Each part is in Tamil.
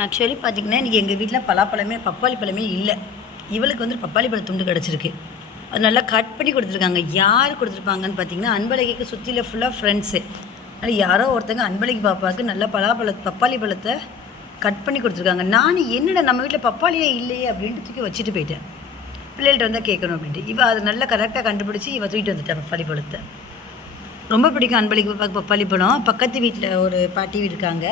ஆக்சுவலி பார்த்தீங்கன்னா இன்றைக்கி எங்கள் வீட்டில் பலாப்பழமே பப்பாளி பழமே இல்லை. இவளுக்கு வந்து பப்பாளி பழ துண்டு கிடச்சிருக்கு. அது நல்லா கட் பண்ணி கொடுத்துருக்காங்க. யார் கொடுத்துருப்பாங்கன்னு பார்த்தீங்கன்னா அன்பழகிக்கு சுற்றில ஃபுல்லாக ஃப்ரெண்ட்ஸு அதனால் யாரோ ஒருத்தங்க அன்பழகி பாப்பாவுக்கு நல்லா பலாப்பழ பப்பாளி பழத்தை கட் பண்ணி கொடுத்துருக்காங்க. நான் என்னடா நம்ம வீட்டில் பப்பாளியே இல்லையே அப்படின்ட்டு தூக்கி வச்சுட்டு போயிட்டேன். பிள்ளைகள்ட்ட வந்தால் கேட்கணும் அப்படின்ட்டு. இவள் அதை நல்லா கரெக்டாக கண்டுபிடிச்சி இவள் தூக்கிட்டு வந்துட்டா பப்பாளி பழத்தை. ரொம்ப பிடிக்கும் அன்பளிக்கு பாப்பாக்கு பப்பாளி பழம். பக்கத்து வீட்டில் ஒரு பாட்டி இருக்காங்க.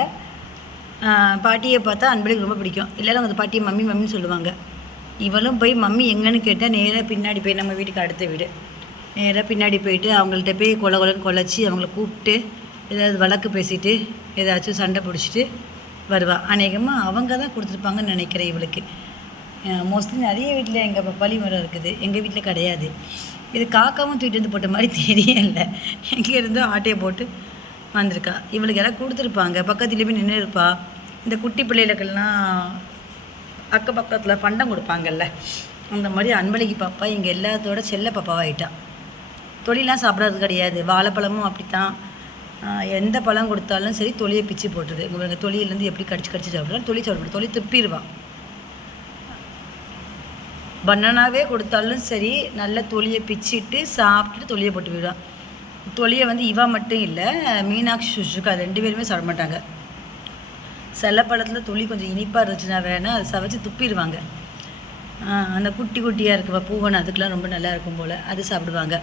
பாட்டியை பார்த்தா அன்பளுக்கு ரொம்ப பிடிக்கும். எல்லாரும் அந்த பாட்டியை மம்மி மம்மின்னு சொல்லுவாங்க. இவளும் போய் மம்மி எங்கன்னு கேட்டால் நேராக பின்னாடி போய் நம்ம வீட்டுக்கு அடுத்த வீடு. நேராக பின்னாடி போயிட்டு அவங்கள்ட்ட போய் கொல கொலன்னு கொலைச்சி அவங்கள கூப்பிட்டு ஏதாவது வழக்கு பேசிட்டு ஏதாச்சும் சண்டை பிடிச்சிட்டு வருவாள் அநேகமாக அவங்க தான் கொடுத்துருப்பாங்கன்னு நினைக்கிறேன் இவளுக்கு. மோஸ்ட்லி நிறைய வீட்டில் எங்கள் பப்பாளி மரம் இருக்குது. எங்கள் வீட்டில் கிடையாது. இது காக்காவும் தூக்கிட்டு வந்து போட்ட மாதிரி தெரியல. எங்கே இருந்தோ ஆட்டையை போட்டு வந்திருக்கா. இவளுக்கு யாராவது கொடுத்துருப்பாங்க. பக்கத்துலேயே போய் நின்று இருப்பா. இந்த குட்டி பிள்ளைகளுக்கெல்லாம் அக்க பக்கத்தில் பண்டம் கொடுப்பாங்கல்ல. அந்த மாதிரி அன்பழகி பாப்பா இங்கே எல்லாத்தோட செல்ல பாப்பாவாயிட்டா. தொழிலாம் சாப்பிட்றது கிடையாது. வாழைப்பழமும் அப்படித்தான். எந்த பழம் கொடுத்தாலும் சரி தொலியை பிச்சு போட்டுருது. இவங்க தொழிலேருந்து எப்படி கடிச்சு கடிச்சு சாப்பிட்றாலும் தொழில் சாப்பிட தொழில் துப்பிடுவா. பனானாவே கொடுத்தாலும் சரி நல்ல தொலியை பிச்சிட்டு சாப்பிட்டுட்டு தொலியை போட்டு விடுவான் தொலியை வந்து இவா மட்டும் இல்லை மீனாட்சி சுஷுக்கா ரெண்டு பேருமே சாப்பிட மாட்டாங்க. சில பழத்தில் துளி கொஞ்சம் இனிப்பாக இருந்துச்சுன்னா வேணால் அதை சவைச்சு துப்பிடுவாங்க. அந்த குட்டி குட்டியாக இருக்குவா பூவன் அதுக்கெலாம் ரொம்ப நல்லா இருக்கும் போல் அது சாப்பிடுவாங்க.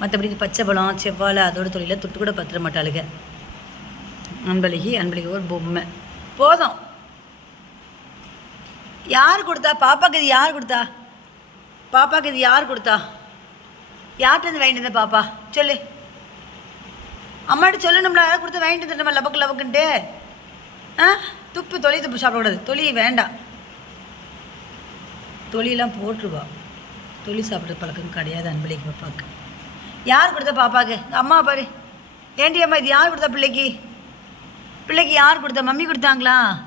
மற்றபடி இந்த பச்சை பழம் செவ்வாழை அதோட தொழில தொட்டு கூட பத்திர மாட்டாளுங்க. அன்பழகி அன்பழகி ஒரு பொம்மை. போதும். யார் கொடுத்தா? பாப்பாக்கு இது யார் கொடுத்தா? பாப்பாக்கு இது யார் கொடுத்தா? யார்கிட்ட இருந்து வாங்கிட்டு பாப்பா? சொல்லு. அம்மாட்ட சொல்லணும்ல யாராவது கொடுத்து வாங்கிட்டு வந்துட்டோமா லபக்கு லபக்குன்ட்டு? ஆ? துப்பு தொலி துப்பு சாப்பிடக்கூடாது தொலி வேண்டாம். தொலியெல்லாம் போட்டுருவா. தொலி சாப்பிட்ற பழக்கம் கிடையாது அன்பளிக்கு பாப்பாவுக்கு. யார் கொடுத்தா பாப்பாக்கு அம்மா பாரு. ஏண்டி அம்மா இது யார் கொடுத்தா பிள்ளைக்கு? பிள்ளைக்கு யார் கொடுத்தா? மம்மி கொடுத்தாங்களா?